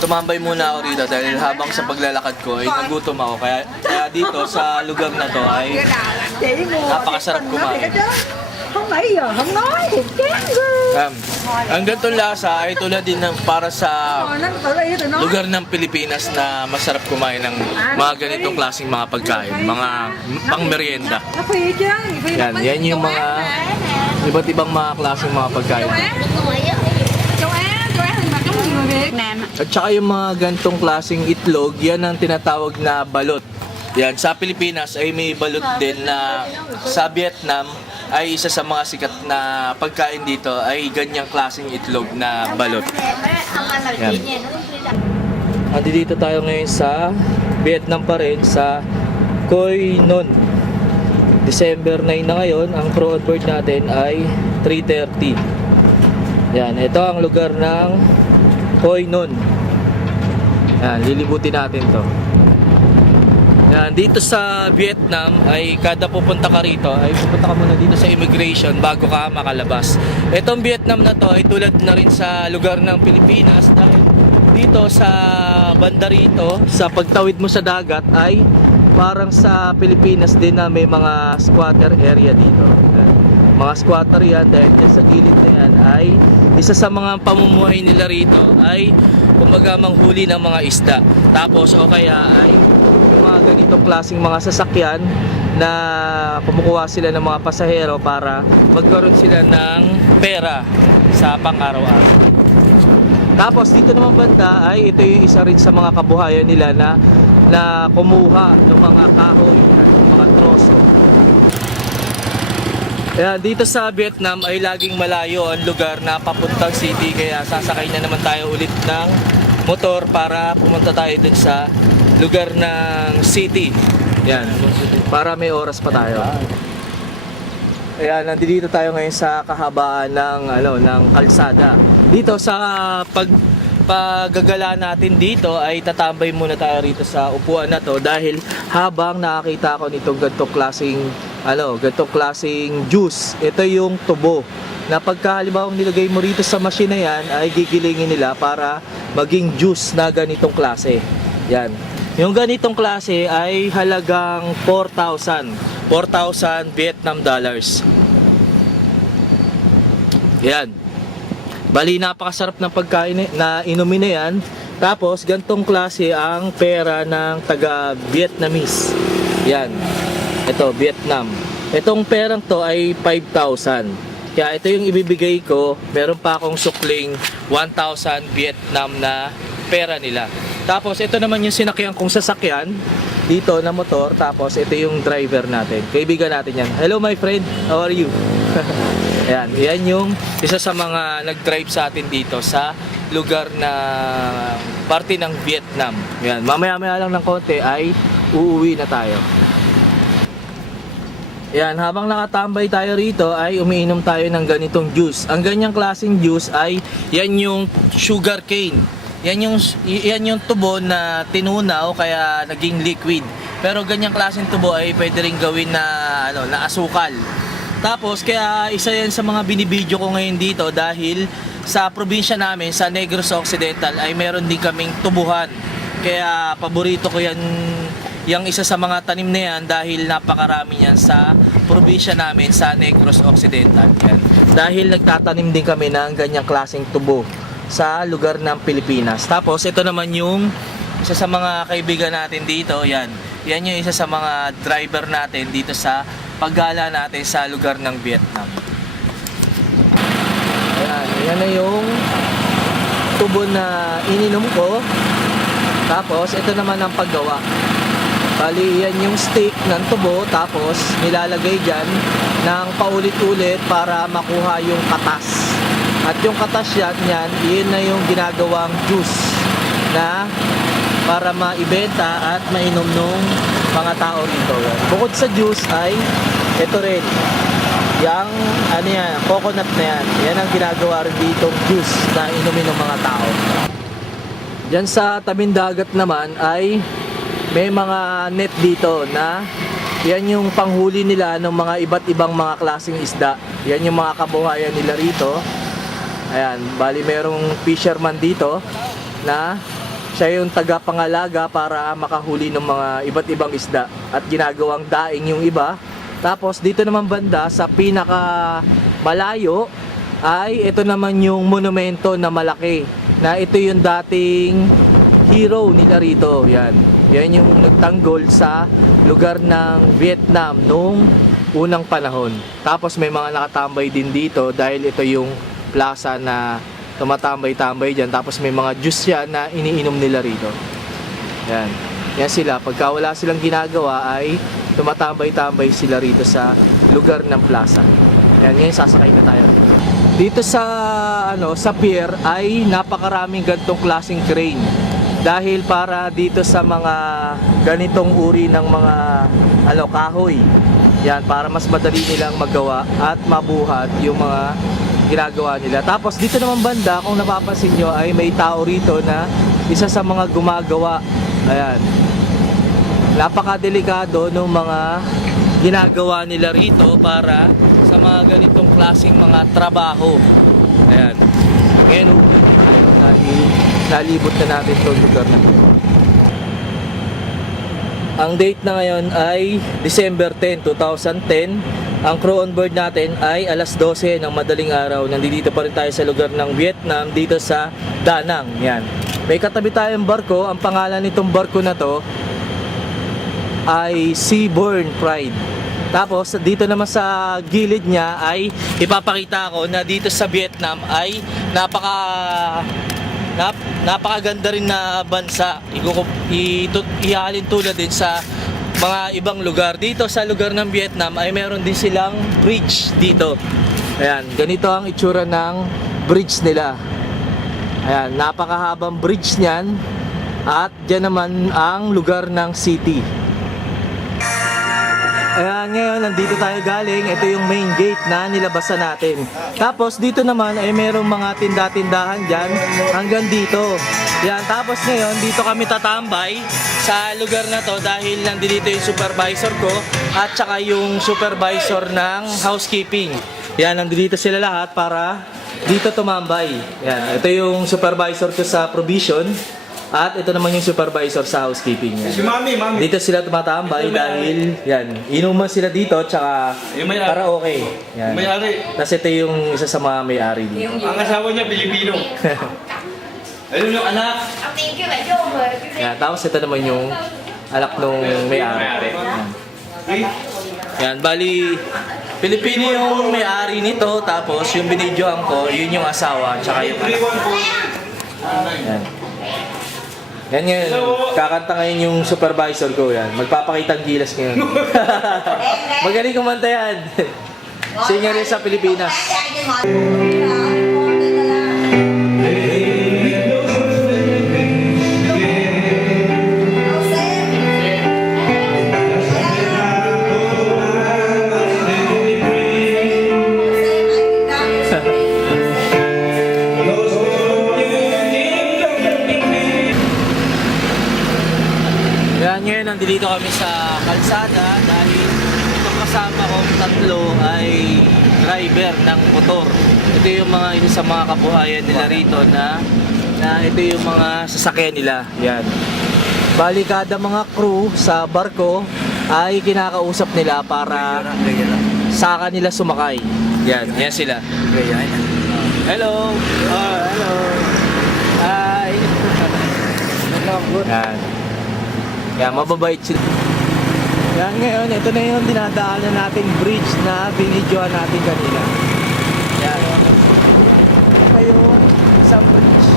tumambay muna ako rito dahil habang sa paglalakad ko ay nagutom ako. Kaya dito sa lugar na to ay napakasarap kumain. Không nãy giờ không nói thì chán ghê. Ang ganitong lasa ay tulad din ng para sa Rồi nó tự đi tụi nó. lugar ng Pilipinas na masarap kumain ng mga ganitong klaseng mga pagkain, mga pang merienda. Nó phi chứ, phi Yan yung mga iba't ibang mga klaseng mga pagkain. Châu Á thì mà giống như người Việt Nam. At saka yung mga ganitong klaseng itlog, yan ang tinatawag na balot. Yan, sa Pilipinas ay may balot din na sa Vietnam ay isa sa mga sikat na pagkain dito ay ganyang klaseng itlog na balot. Yan. Andito tayo ngayon sa Vietnam pa rin, sa Coi Non. December 9 na ngayon, ang pro on board natin ay 3:30. Yan, ito ang lugar ng Coi Non. Yan, lilibutin natin to. Yan, dito sa Vietnam ay kada pupunta ka rito ay pupunta ka muna dito sa immigration bago ka makalabas. Itong Vietnam na to ay tulad na rin sa lugar ng Pilipinas dahil dito sa banda rito, sa pagtawid mo sa dagat ay parang sa Pilipinas din na may mga squatter area dito. Mga squatter yan dahil dyan sa gilid na yan ay isa sa mga pamumuhay nila rito ay kumbaga manghuli ng mga isda. Tapos o kaya ay mga ganitong klaseng mga sasakyan na kumukuha sila ng mga pasahero para magkaroon sila ng pera sa pang-araw-araw. Tapos dito naman banda ay ito yung isa rin sa mga kabuhayan nila na kumuha ng mga kahoy, ng mga troso. Kaya dito sa Vietnam ay laging malayo ang lugar na papuntang city, kaya sasakay na naman tayo ulit ng motor para pumunta tayo dun sa lugar ng city. Yan, para may oras pa tayo. Ayan, nandito tayo ngayon sa kahabaan ng kalsada. Dito sa paggagala natin dito ay tatambay muna tayo rito sa upuan na to dahil habang nakakita ko nitong ganitong klaseng juice. Ito yung tubo na pagka halimbawa nilagay mo rito sa machine na yan ay gigilingin nila para maging juice na ganitong klase. Yan. Yung ganitong klase ay halagang 4,000 Vietnam dollars. Yan. Bali, napakasarap ng pagkain na inumin na yan. Tapos, gantong klase ang pera ng taga-Vietnamese. Yan. Ito, Vietnam. Itong perang to ay 5,000. Kaya ito yung ibibigay ko. Meron pa akong sukling 1,000 Vietnam na pera nila. Tapos, ito naman yung sinakyan kong sasakyan dito na motor. Tapos, ito yung driver natin. Kaibigan natin yan. Hello, my friend. How are you? Ayan, yan yung isa sa mga nag-drive sa atin dito sa lugar na parte ng Vietnam. Ayan, mamaya-maya lang ng konti ay uuwi na tayo. Ayan, habang nakatambay tayo rito ay umiinom tayo ng ganitong juice. Ang ganyang klaseng juice ay yan yung sugar cane. Yan yung tubo na tinunaw kaya naging liquid. Pero ganyang klaseng tubo ay pwede ring gawin na asukal. Tapos kaya isa yan sa mga binibidyo ko ngayon dito dahil sa probinsya namin, sa Negros Occidental ay meron din kaming tubuhan. Kaya paborito ko yan, yung isa sa mga tanim na yan dahil napakarami yan sa probinsya namin sa Negros Occidental. Yan. Dahil nagtatanim din kami ng ganyang klaseng tubo sa lugar ng Pilipinas. Tapos ito naman yung isa sa mga kaibigan natin dito. Yan yung isa sa mga driver natin dito sa paggala natin sa lugar ng Vietnam. Ayan, yan na yung tubo na ininom ko. Tapos ito naman ang paggawa. Bali, yan yung stick ng tubo. Tapos nilalagay dyan ng paulit-ulit para makuha yung katas. At yung katas yan, yun na yung ginagawang juice na para maibenta at mainom nung mga tao rito. Bukod sa juice ay ito rin. Yang coconut na yan. Yan ang ginagawa rin ditong juice na inumin ng mga tao. Diyan sa tabing dagat naman ay may mga net dito na yan yung panghuli nila ng mga iba't ibang mga klaseng isda. Yan yung mga kabuhayan nila rito. Ayan, bali merong fisherman dito na siya yung tagapangalaga para makahuli ng mga iba't ibang isda at ginagawang daing yung iba. Tapos dito naman banda sa pinaka malayo ay ito naman yung monumento na malaki na ito yung dating hero nila rito. Yan yung nagtanggol sa lugar ng Vietnam nung unang panahon. Tapos may mga nakatambay din dito dahil ito yung plaza na tumatambay-tambay dyan. Tapos may mga juice yan na iniinom nila rito. Yan sila. Pagka wala silang ginagawa ay tumatambay-tambay sila rito sa lugar ng plaza. Ngayon sasakay na tayo. Dito sa pier ay napakaraming ganitong klaseng crane. Dahil para dito sa mga ganitong uri ng mga kahoy. Yan, para mas madali nilang magawa at mabuhat yung mga ginagawa nila. Tapos dito naman banda, kung napapansin nyo, ay may tao rito na isa sa mga gumagawa. Ayan. Napakadelikado ng mga ginagawa nila rito para sa mga ganitong klaseng mga trabaho. Ayan. Ngayon, dahil nalibot na natin itong lugar na ito. Ang date na ngayon ay December 10, 2010. Ang crew on board natin ay alas 12 ng madaling araw. Nandito pa rin tayo sa lugar ng Vietnam, dito sa Da Nang. Yan. May katabi tayong barko. Ang pangalan nitong barko na to ay Seabourn Pride. Tapos dito naman sa gilid niya ay ipapakita ko na dito sa Vietnam ay napakaganda rin na bansa. Ihalin tulad din sa mga ibang lugar. Dito sa lugar ng Vietnam ay meron din silang bridge dito. Ayan, ganito ang itsura ng bridge nila. Ayan, napakahabang bridge niyan. At dyan naman ang lugar ng city. Ayan, ngayon nandito tayo galing. Ito yung main gate na nilabasan natin. Tapos dito naman ay merong mga tinda-tindahan dyan hanggang dito. Yan, tapos ngayon dito kami tatambay sa lugar na to dahil nandito yung supervisor ko at saka yung supervisor ng housekeeping. Yan, nandito sila lahat para dito tumambay. Yan, ito yung supervisor ko sa provision. At ito naman yung supervisor sa housekeeping. Si Mami. Dito sila tumatambay dahil inuman sila dito tsaka para okay. Yan. May-ari. Tapos ito yung isa sa mga may-ari dito. Ang asawa niya, Pilipino. Ayun yung anak. Yan, tapos ito naman yung anak nung may-ari. Yan, bali Pilipino yung may-ari nito, tapos yung binidyoan ko, yun yung asawa tsaka yung anak. Yan. Yan ngayon, kakanta ngayon yung supervisor ko yan. Magpapakita ang gilas ngayon. Magaling kumanta yan. Singer rin sa Pilipinas. Ngayon, nandito kami sa kalsada dahil itong kasama kong tatlo ay driver ng motor. Ito yung mga isa sa mga kabuhayan nila rito na ito yung mga sasakyan nila. Yan. Bali kada mga crew sa barko ay kinakausap nila para sa kanila sumakay. Yan sila. Hello. Hello. Hi. Yan. Yan, mababait sila. Yan, ngayon, ito na yung dinadaanan nating bridge na binidyoan natin kanina. Yan. Ito yung isang bridge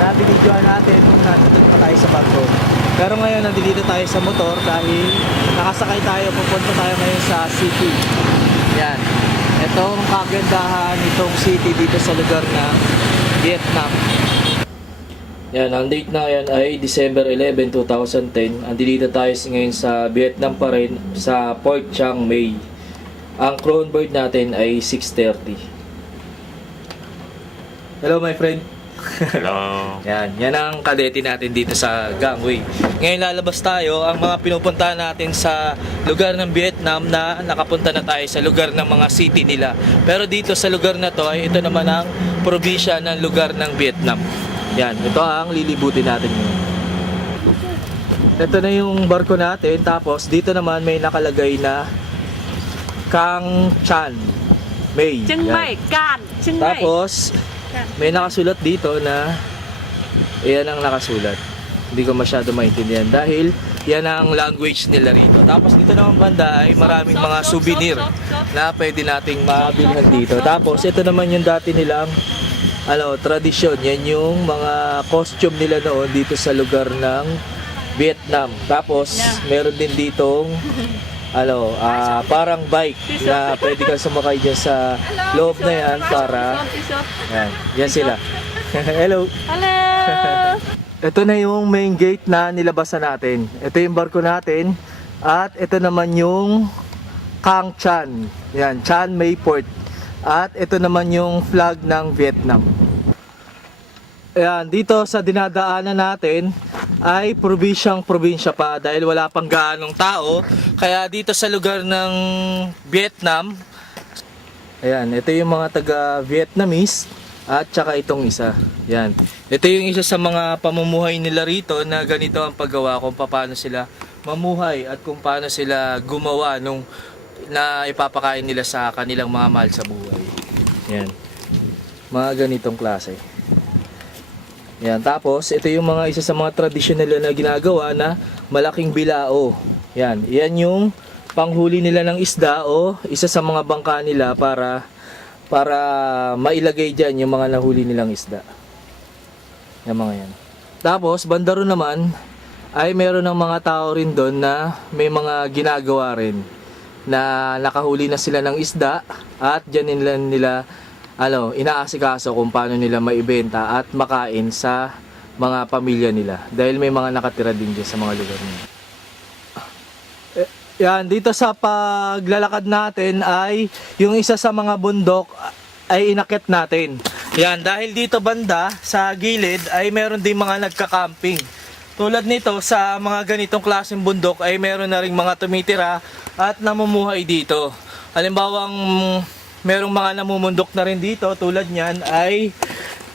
na binidyoan natin nung nandun pa tayo sa barko. Pero ngayon, nandito tayo sa motor dahil nakasakay tayo, pupunta tayo ngayon sa city. Yan. Itong kagandahan itong city dito sa lugar ng Vietnam. Yan, ang date na yan ay December 11, 2010. Andito tayo ngayon sa Vietnam pa rin, sa Port Chiang Mai. Ang crew on board natin ay 6:30. Hello my friend. Hello. Yan ang kadete natin dito sa gangway. Ngayon lalabas tayo, ang mga pinupuntahan natin sa lugar ng Vietnam na nakapunta na tayo sa lugar ng mga city nila. Pero dito sa lugar na to ay ito naman ang probinsya ng lugar ng Vietnam. Yan, ito ang lilibutin natin ngayon. Ito na yung barko natin, tapos dito naman may nakalagay na Kang Chan May. Chiang Yan. Mai, Can, Chiang Mai. Tapos may nakasulat dito na yan ang nakasulat. Hindi ko masyado maintindihan dahil yan ang language nila rito. Tapos dito naman banda ay maraming mga souvenir na pwede nating mabilhan dito. Tapos ito naman yung dati nilang tradisyon. Yan yung mga costume nila noon dito sa lugar ng Vietnam. Tapos meron din ditong parang bike na pwede kang sumakay dyan sa loob na yan para yan sila. Hello. Hello. Ito na yung main gate na nilabasan natin. Ito yung barko natin at ito naman yung Kang Chan. Yan, Chan Mai Port. At ito naman yung flag ng Vietnam. Ayan, dito sa dinadaanan natin ay probinsyang-probinsya pa dahil wala pang gaanong tao. Kaya dito sa lugar ng Vietnam, ayan, ito yung mga taga-Vietnamese at saka itong isa. Yan. Ito yung isa sa mga pamumuhay nila rito na ganito ang paggawa kung paano sila mamuhay at kung paano sila gumawa nung na ipapakain nila sa kanilang mga mahal sa buhay. Yan. Mga ganitong klase. Yan. Tapos, ito yung mga isa sa mga tradisyonal na ginagawa na malaking bilao. Yan. Yan yung panghuli nila ng isda o isa sa mga bangka nila para mailagay dyan yung mga nahuli nilang isda. Yung mga yan. Tapos, bandaro naman ay meron ng mga tao rin doon na may mga ginagawa rin na nakahuli na sila ng isda at dyan nila inaasikaso kung paano nila maibenta at makain sa mga pamilya nila dahil may mga nakatira din dyan sa mga lugar nila. Yan, dito sa paglalakad natin ay yung isa sa mga bundok ay inakit natin. Yan, dahil dito banda sa gilid ay meron din mga nagka-camping. Tulad nito sa mga ganitong klaseng bundok ay meron na ring mga tumitira at namumuhay dito. Halimbawa, merong mga namumundok na rin dito tulad niyan ay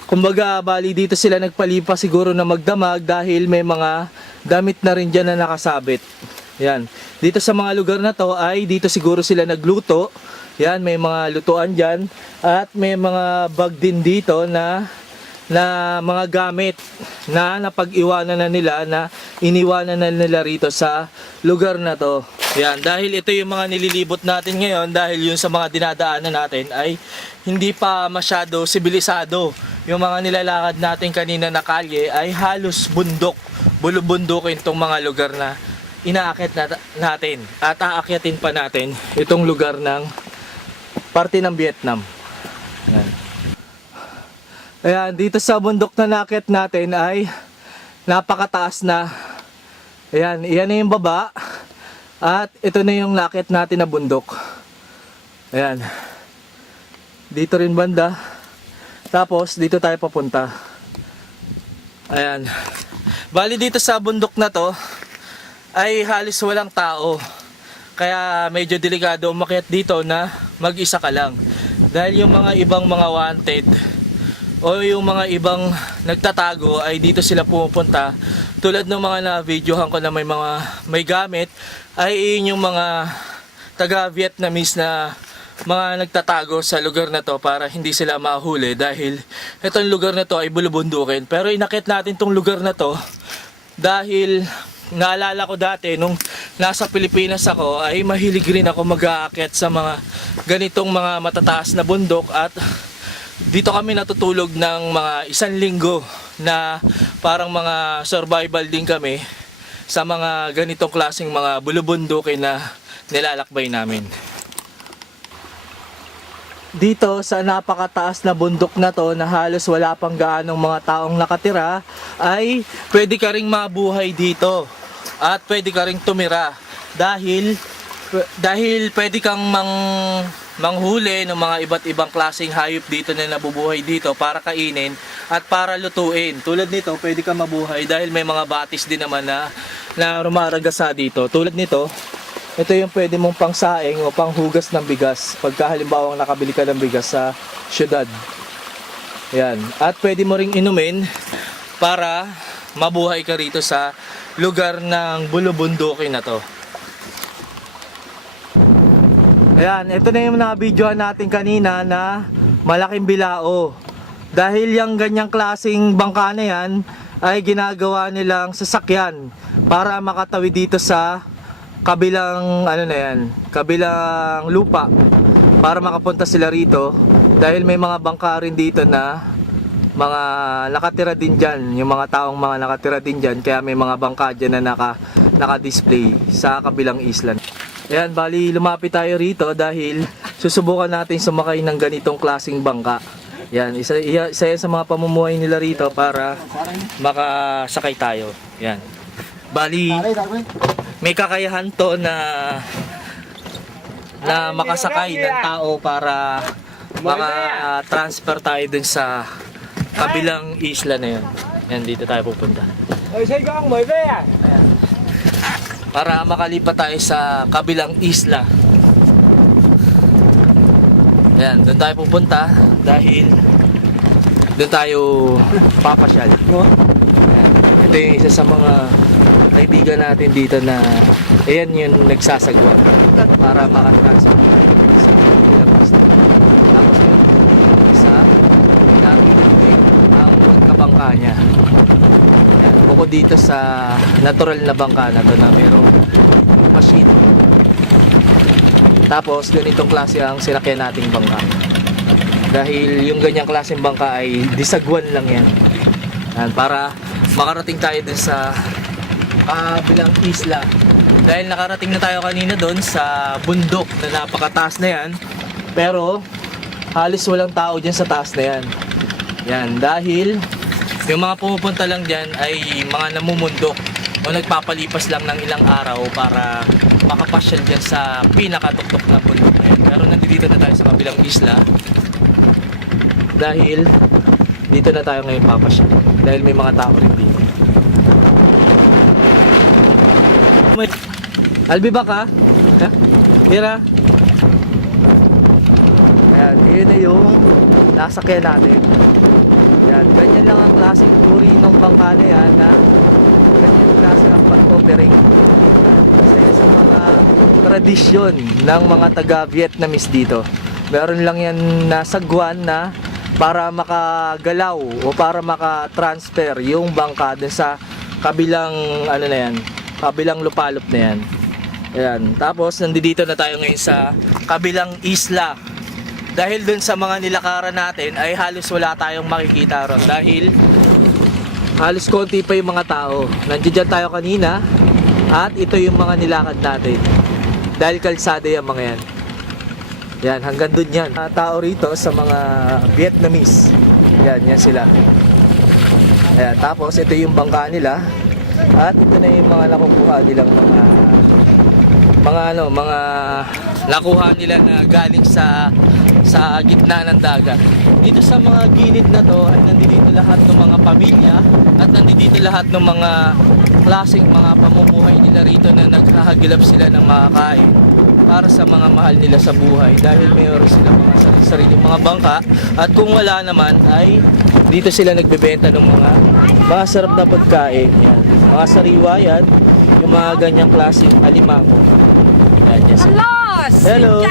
kumbaga bali dito sila nagpalipas siguro na magdamag dahil may mga damit na rin dyan na nakasabit. Yan. Dito sa mga lugar na to ay dito siguro sila nagluto. Yan, may mga lutuan dyan. At may mga bag din dito na mga gamit na napag-iwanan na nila, na iniwanan na nila rito sa lugar na to. Yan, dahil ito yung mga nililibot natin ngayon, dahil yun sa mga dinadaanan natin ay hindi pa masyado sibilisado. Yung mga nilalakad natin kanina na kalye ay halos bundok, bulubundukin itong mga lugar na inaakit natin at aakyatin pa natin itong lugar ng parte ng Vietnam. Ayan. Ayan, dito sa bundok na naakit natin ay napakataas na. Ayan, iyan na yung baba at ito na yung naakit natin na bundok. Ayan, dito rin banda, tapos dito tayo papunta. Ayan, bali dito sa bundok na to ay halos walang tao. Kaya medyo delikado umakyat dito na mag-isa ka lang. Dahil yung mga ibang mga wanted o yung mga ibang nagtatago ay dito sila pumupunta. Tulad ng mga na-videohan ko na may gamit ay yung mga taga-Vietnamese na mga nagtatago sa lugar na to para hindi sila mahuli dahil itong lugar na to ay bulubundukin. Pero inakit natin tong lugar na to dahil naalala ko dati nung nasa Pilipinas ako ay mahilig rin ako mag-aakyat sa mga ganitong mga matataas na bundok at dito kami natutulog ng mga 1 linggo na parang mga survival din kami sa mga ganitong klaseng mga bulubundukin na nilalakbay namin. Dito sa napakataas na bundok na to na halos wala pang gaanong mga taong nakatira ay pwede ka ring mabuhay dito at pwede ka ring tumira dahil pwede kang manghuli ng mga iba't ibang klaseng hayop dito na nabubuhay dito para kainin at para lutuin. Tulad nito, pwede kang mabuhay dahil may mga batis din naman na rumaragasa dito. Tulad nito, ito yung pwede mong pangsaing o panghugas ng bigas pagka halimbawa nakabili ka ng bigas sa syudad. Yan. At pwede mo ring inumin para mabuhay ka rito sa lugar ng bulubundukin na to. Ayan, ito na yung na-videohan natin kanina na malaking bilao. Dahil yung ganyang klaseng bangka na yan ay ginagawa nilang sasakyan para makatawid dito sa kabilang kabilang lupa para makapunta sila rito. Dahil may mga bangka rin dito na mga nakatira din dyan, yung mga taong mga nakatira din dyan, kaya may mga bangka dyan na naka-display sa kabilang isla. Ayan, bali lumapit tayo rito dahil susubukan natin sumakay ng ganitong klaseng bangka. Yan, isa yan sa mga pamumuhay nila rito para makasakay tayo. Yan. Bali, may kakayahan to na makasakay ng tao para maka-transfer tayo dun sa kabilang isla na yun. Yan, dito tayo pupunta. Ayan. Para makalipat tayo sa kabilang isla. Ayan, doon tayo pupunta dahil doon tayo papasyal. Ayan. Ito yung isa sa mga kaibigan natin dito na ayan yung nagsasagwa para makatransfer tayo sa kabilang isla. Tapos yun, isa, pinamigod din ang pagkabangka niya. Ayan, bukod dito sa natural na bangka na to na mayroong machine. Tapos ganitong klase ang sinakyan nating bangka. Dahil yung ganyang klaseng bangka ay disagwan lang yan. Ayan, para makarating tayo dun sa kabilang isla. Dahil nakarating na tayo kanina dun sa bundok na napakataas na yan. Pero halos walang tao dyan sa taas na yan. Yan, dahil yung mga pumupunta lang dyan ay mga namumundok o nagpapalipas lang ng ilang araw para makapasyal dyan sa pinakatuktok na bundok na yan. Pero nandito na tayo sa kabilang isla dahil dito na tayo ngayon papasyal dahil may mga tao rin dito. Albi ba ka? Kira? Ayan, yun na yung nasakyan natin. Yan, ganyan lang ang klaseng uri ng bangka na yan na ganyan yung klase ng pag-operate. Isa yun sa mga tradisyon ng mga taga-Vietnamese dito. Meron lang yan na sagwan na para makagalaw o para makatransfer yung bangka dun sa kabilang kabilang lupalop na yan. Ayan, tapos nandito na tayo ngayon sa kabilang isla. Dahil dun sa mga nilakaran natin ay halos wala tayong makikita ron dahil halos konti pa yung mga tao. Nandiyan tayo kanina at ito yung mga nilakad natin. Dahil kalsada yung mga yan. Yan, hanggang dun yan. Mga tao rito sa mga Vietnamese. Yan sila. Ayan, tapos ito yung bangka nila. At ito na yung mga nakukuha nilang mga nakuha nila na galing sa gitna ng dagat. Dito sa mga gilid na to ay nandito lahat ng mga pamilya at nandito lahat ng mga klaseng mga pamumuhay nila rito na naghahagilap sila ng makakain para sa mga mahal nila sa buhay dahil mayroon sila mga sariling mga bangka at kung wala naman ay dito sila nagbebenta ng mga masarap na pagkain. Yan. Mga sariwa yan, yung mga ganyang klaseng alimango. Yan, yes. Hello!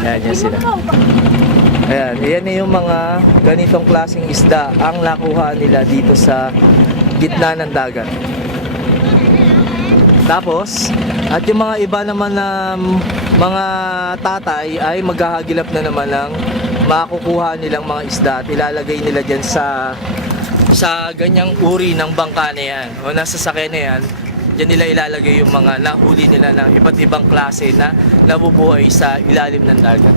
Yan sila. Ayan, yan yung mga ganitong klaseng isda ang nakuha nila dito sa gitna ng dagat. Tapos, at yung mga iba naman na mga tatay ay maghahagilap na naman ng makukuha nilang mga isda at ilalagay nila dyan sa ganyang uri ng bangka na yan o nasa sakyan na yan. Diyan nila ilalagay yung mga nahuli nila ng iba't ibang klase na nabubuhay sa ilalim ng dagat.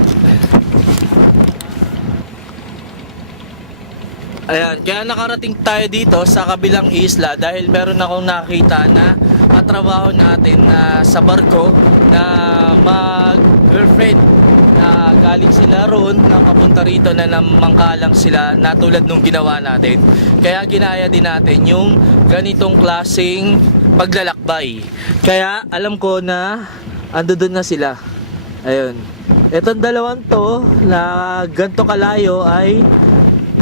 Ayan, kaya nakarating tayo dito sa kabilang isla dahil meron akong nakita na katrabaho natin na sa barko na mag-girlfriend na galing sila roon, nakapunta rito na namangkalang sila na tulad nung ginawa natin. Kaya ginaya din natin yung ganitong klaseng paglalakbay. Kaya alam ko na ando doon na sila. Ayun. Etong dalawang to na ganto kalayo ay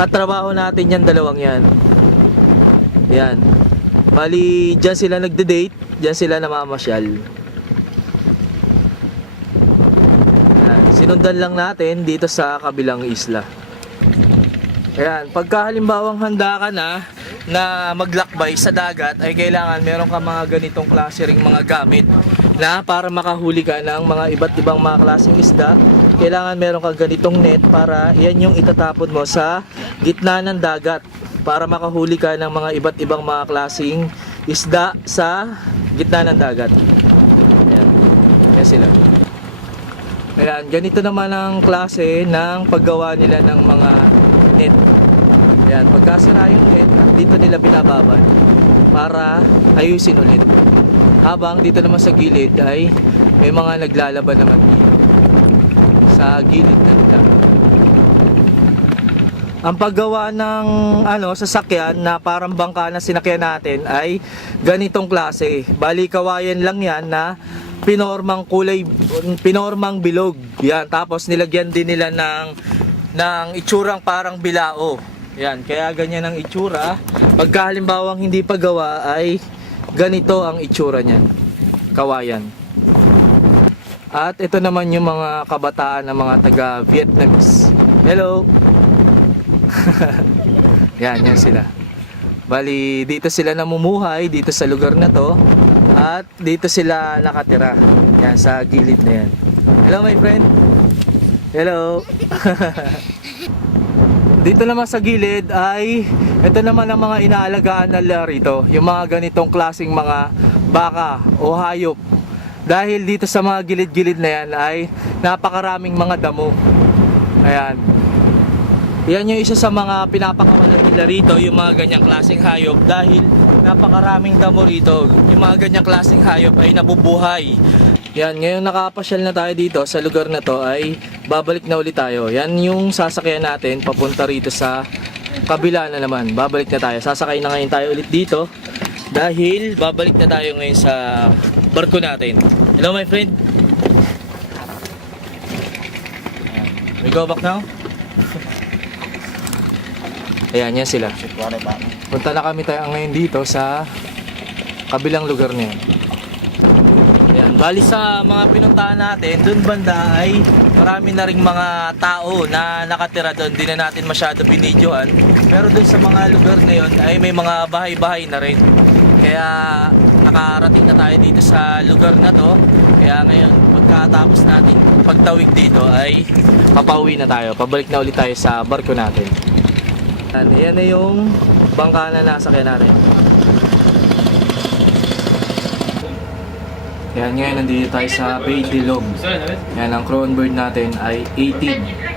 katrabaho natin yan, dalawang yan. Yan. Bali, dyan sila nagde-date, dyan sila namamasyal. Yan. Sinundan lang natin dito sa kabilang isla. Ayan, pagka halimbawang handa ka na maglakbay sa dagat, ay kailangan meron ka mga ganitong klase ring mga gamit na para makahuli ka ng mga iba't ibang mga klaseng isda. Kailangan meron ka ganitong net para yan yung itatapon mo sa gitna ng dagat para makahuli ka ng mga iba't ibang mga klaseng isda sa gitna ng dagat. Ayan, yan sila. Ayan, ganito naman ang klase ng paggawa nila ng mga net. Yan, pagkasira yung net, dito nila binababan para ayusin ulit. Habang dito naman sa gilid ay may mga naglalaban naman dito sa gilid na nila. Ang paggawa ng sasakyan na parang bangka na sinakyan natin ay ganitong klase. Bali kawayan lang yan na pinormang bilog. Yan, tapos nilagyan din nila ng itsurang parang bilao. Yan, kaya ganyan ang itsura. Pagka halimbawang hindi pa gawa ay ganito ang itsura niyan. Kawayan. At ito naman yung mga kabataan ng mga taga Vietnamese. Hello. yan sila. Bali, dito sila namumuhay dito sa lugar na to. At dito sila nakatira. Yan, sa gilid na yan. Hello my friend. Hello. Dito naman sa gilid ay ito naman ang mga inaalagaan nila rito, yung mga ganitong klaseng mga baka o hayop. Dahil dito sa mga gilid-gilid na yan ay napakaraming mga damo. Ayan. Yan yung isa sa mga pinapakawalan nila rito, yung mga ganyang klaseng hayop, dahil napakaraming damo rito. Yung mga ganyang klaseng hayop ay nabubuhay. Yan, ngayon nakapasyal na tayo dito sa lugar na to ay babalik na ulit tayo. Yan yung sasakyan natin papunta rito sa kabila na naman. Babalik na tayo. Sasakay na ngayon tayo ulit dito dahil babalik na tayo ngayon sa barko natin. Hello my friend. We go back now? Ayan, yan sila. Punta na kami tayo ngayon dito sa kabilang lugar na yan. Ayan, bali sa mga pinuntahan natin, dun banda ay marami na ring mga tao na nakatira doon. Di na natin masyado binidyohan. Pero dun sa mga lugar na yun ay may mga bahay-bahay na rin. Kaya nakarating na tayo dito sa lugar na to. Kaya ngayon, pagkatapos natin pagtawid dito ay papauwi na tayo. Pabalik na ulit tayo sa barko natin. Yan na yung bangka na nasakyan natin. Yan, ngayon nandito tayo sa Bay Dilog. Yan, ang crew on board natin ay 18.